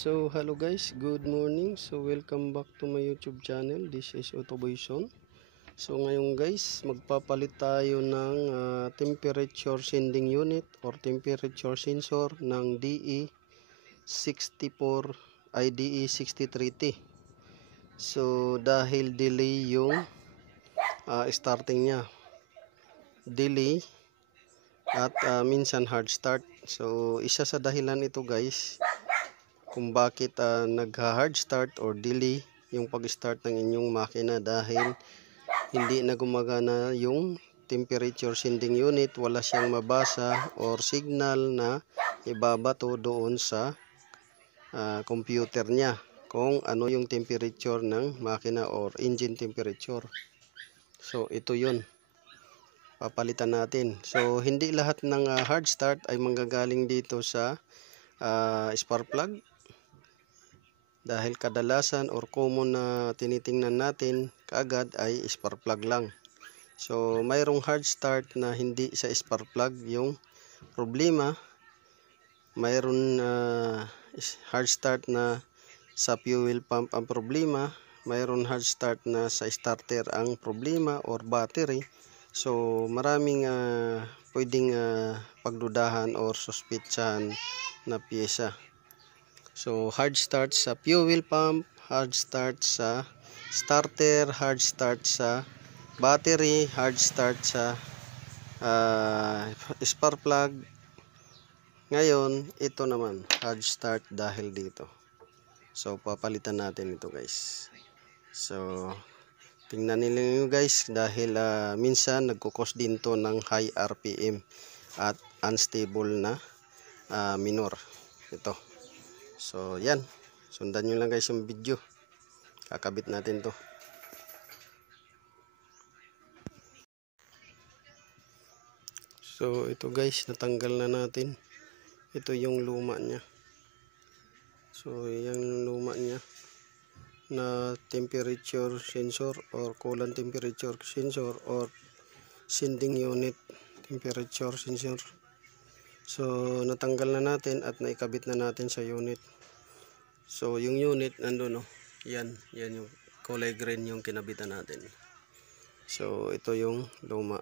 So hello guys, good morning. So welcome back to my YouTube channel. This is Autoboyson. So ngayon guys, magpapalit tayo ng temperature sending unit or temperature sensor ng DE64 DE63T. So dahil delay yung starting niya, delay at minsan hard start. So isa sa dahilan ito guys kung bakit nagha-hard start or delay yung pag-start ng inyong makina dahil hindi na gumagana yung temperature sending unit, wala siyang mabasa or signal na ibabato doon sa computer niya kung ano yung temperature ng makina or engine temperature. So ito yun, papalitan natin. So hindi lahat ng hard start ay manggagaling dito sa spark plug. Dahil kadalasan or common na tinitingnan natin kaagad ay spark plug lang. So mayroong hard start na hindi sa spark plug yung problema. Mayroon hard start na sa fuel pump ang problema. Mayroon hard start na sa starter ang problema or battery. So maraming pwedeng pagdudahan or suspitsahan na piyesa. So hard start sa fuel pump, hard start sa starter, hard start sa battery, hard start sa spark plug. Ngayon, ito naman, hard start dahil dito. So papalitan natin ito guys. So tingnan niyo guys dahil minsan nagkukos din to ng high RPM at unstable na minor. Ito. So yan, sundan nyo lang guys yung video. Kakabit natin to. So ito guys, natanggal na natin. Ito yung luma nya. So yan yung luma nya na temperature sensor or coolant temperature sensor or sending unit temperature sensor. So natanggal na natin at naikabit na natin sa unit. So yung unit nandoon, no? Yan yung kulay green yung kinabitan natin. So ito yung luma.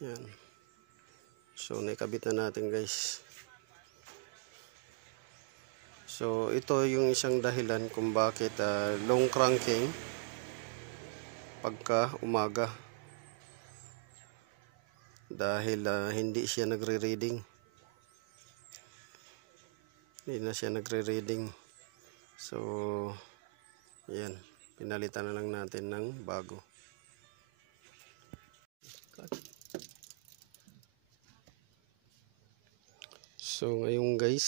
Yan. So naikabit na natin guys. So ito yung isang dahilan kung bakit long cranking pagka umaga. Dahil hindi siya nagre-reading. Hindi na siya nagre-reading. So yan, pinalitan na lang natin ng bago. So ngayon guys,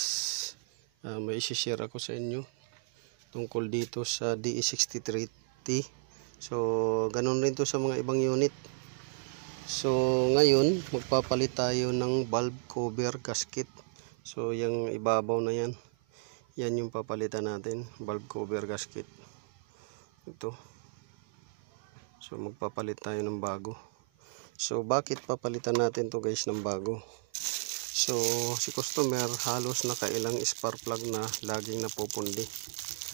may isi-share ako sa inyo tungkol dito sa DE63T. So ganun rin to sa mga ibang unit. So ngayon magpapalit tayo ng valve cover gasket. So yung ibabaw na yan, yan yung papalitan natin, valve cover gasket. Ito. So magpapalit tayo ng bago. So bakit papalitan natin to guys ng bago? So si customer halos nakailang spark plug na laging napupundi.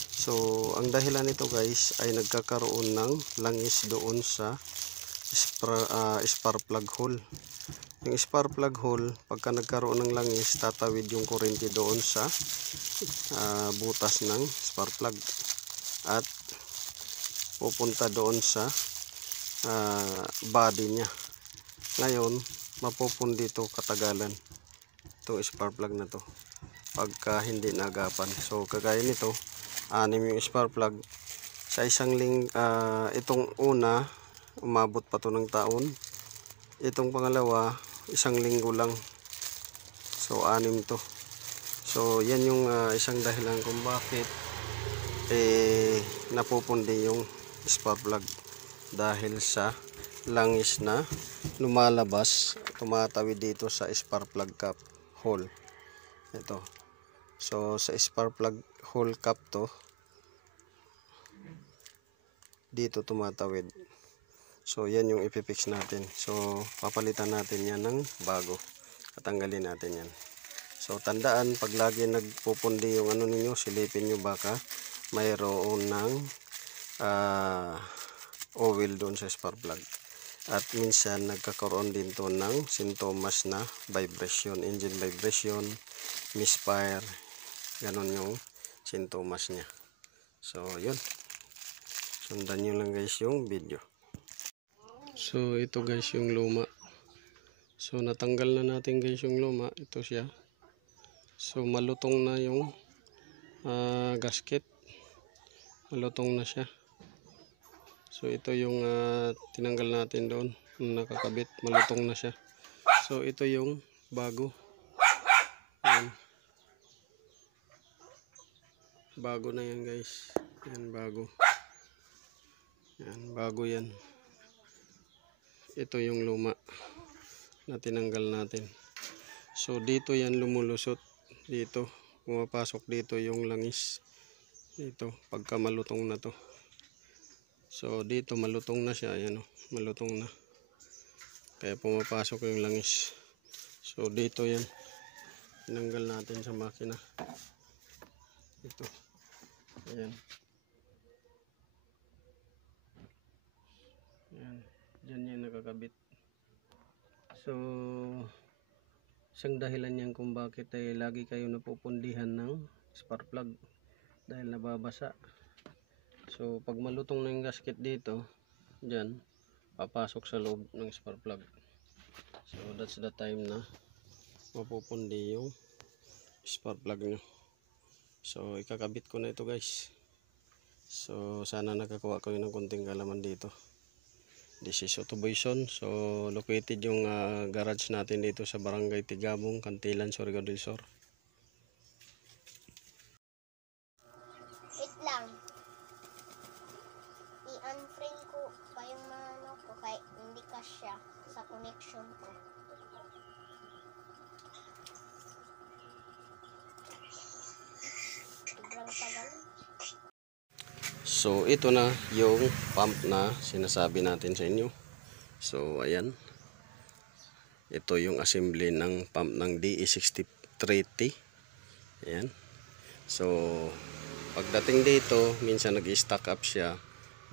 So ang dahilan nito guys ay nagkakaroon ng langis doon sa spark plug hole. Yung spark plug hole, pagka nagkaroon ng langis, tatawid yung kuryente doon sa butas ng spark plug at pupunta doon sa body niya. Ngayon mapupundi ito katagalan, itong spark plug na to pagka hindi nagapan. So kagaya nito, 6 yung spark plug sa isang itong una umabot pa to ng taon, itong pangalawa 1 linggo lang. So 6 to. So yan yung isang dahilan kung bakit napupundi yung spark plug dahil sa langis na lumalabas, tumatawid dito sa spark plug cap hole. Ito. So sa spark plug hole cap to, dito tumatawid. So yan yung ipipix natin. So papalitan natin yan ng bago. Tatanggalin natin yan. So tandaan, pag lagi nagpupundi yung ano ninyo, silipin nyo baka mayroon ng oil doon sa spark plug. At minsan nagkakaroon din to ng sintomas na vibration, engine vibration, misfire, ganon yung sintomas niya. So yun, sundan nyo lang guys yung video. So ito guys yung luma. So natanggal na natin guys yung luma, ito siya. So malutong na yung gasket, malutong na siya. So ito yung tinanggal natin doon, nakakabit, malutong na siya. So ito yung bago. Ayan. Bago na yan guys. Yan bago. Yan bago yan. Ito yung luma na tinanggal natin. So dito yan lumulusot. Dito pumapasok dito yung langis. Dito pagka malutong na to. So dito malutong na siya, ayan o, malutong na. Kaya pumapasok yung langis. So dito yan, tinanggal natin sa makina. Ito, ayan. Ayan, dyan yan nakakabit. So isang dahilan yan kung bakit ay lagi kayo napupundihan ng spark plug, dahil nababasa. So pag malutong na yung gasket dito, dyan papasok sa loob ng spark plug. So that's the time na mapupundi yung spark plug nyo. So ikakabit ko na ito guys. So sana nakakuha kayo ng konting kalaman dito. This is Autoboyson. So located yung garage natin dito sa Barangay Tigabong, Cantilan, Surigao del Sur. Wait lang. I-unfriend ko pa yung ano ko kaya hindi kasya sa connection ko. Sobrang tagal. So ito na yung pump na sinasabi natin sa inyo. So ayan, ito yung assembly ng pump ng DE63T. Ayan. So pagdating dito, minsan nag-stack up siya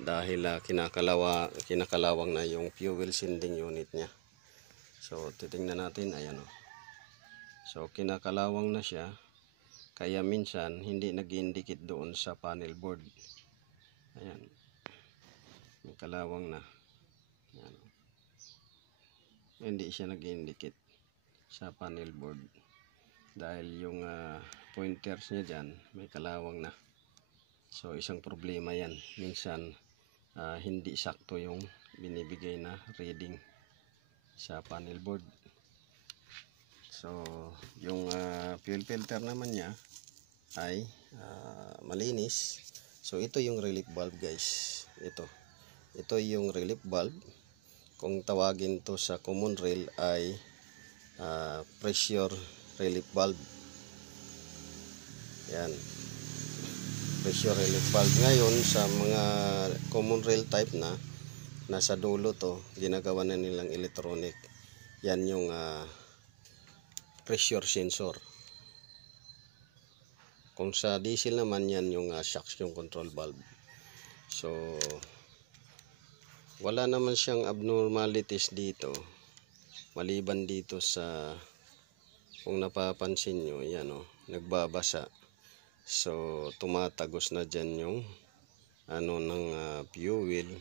dahil kinakalawang na yung fuel sending unit niya. So titingnan natin, ayan o. So kinakalawang na siya, kaya minsan hindi nag-indicate doon sa panel board. Ayan, may kalawang na. Ayan. Hindi siya nag-indicate sa panel board dahil yung pointers niya dyan may kalawang na. So isang problema yan, minsan hindi sakto yung binibigay na reading sa panel board. So yung fuel filter naman niya ay malinis. So ito yung relief valve guys. Ito yung relief valve. Kung tawagin to sa common rail ay pressure relief valve. Yan. Pressure relief valve. Ngayon sa mga common rail type na nasa dulo to, ginagawa na nilang electronic. Yan yung pressure sensor. Kung sa diesel naman, yan yung suction control valve. So wala naman siyang abnormalities dito maliban dito sa, kung napapansin nyo, yan o, nagbabasa. So tumatagos na dyan yung ano ng fuel,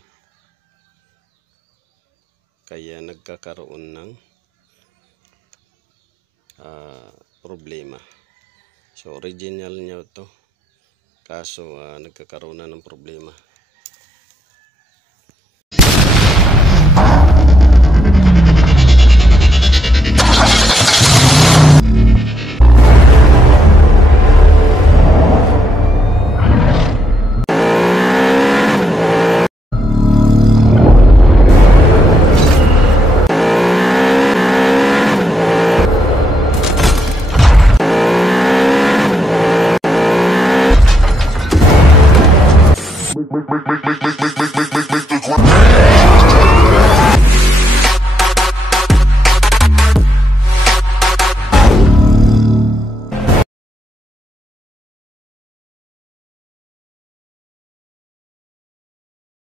kaya nagkakaroon ng problema. So original niya to, kaso nagkakaroon na ng problema. Make